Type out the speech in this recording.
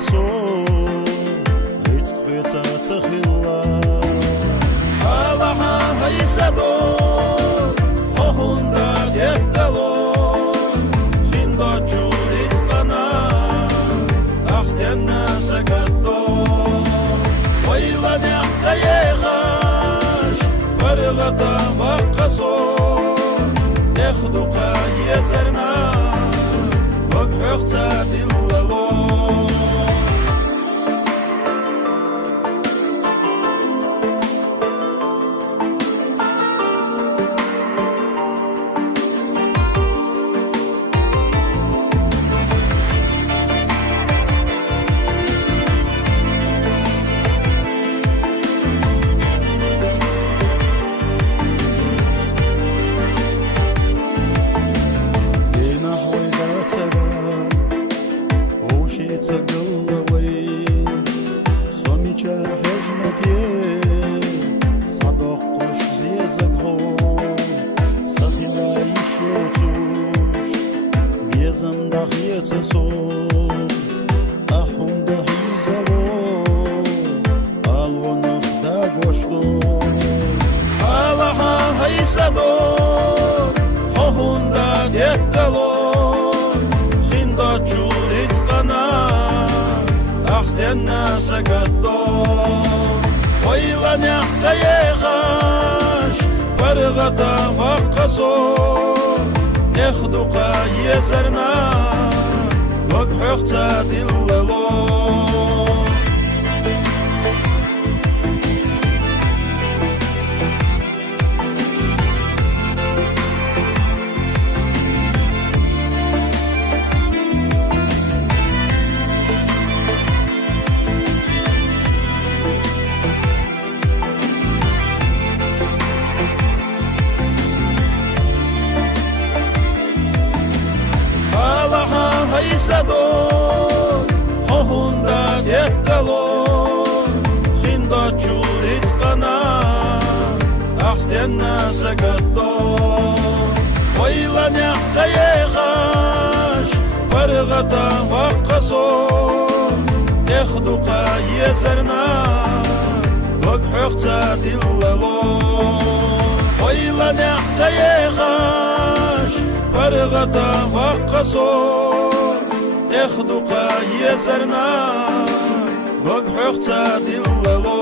so Ritz khweta tkhilla Alaha haysado Hohunda gettalo Khindo churitz kana Axstenna sakatto Oyla nextsayegash Bargata waqaso Ekhduqa yezerna Waqhta dillalo Bargata waqaso Ekhduqa yezerna Waqhta dillalo Haysado Hohunda gettalo Khindo churitz kana Axstenna sakatto Oyla nextsayegash Bargata waqaso Ekhduqa yezerna Waqhta dillalo Oyla nextsayegash Bargata waqaso Ekhduqa yezerna Waqhta dillalo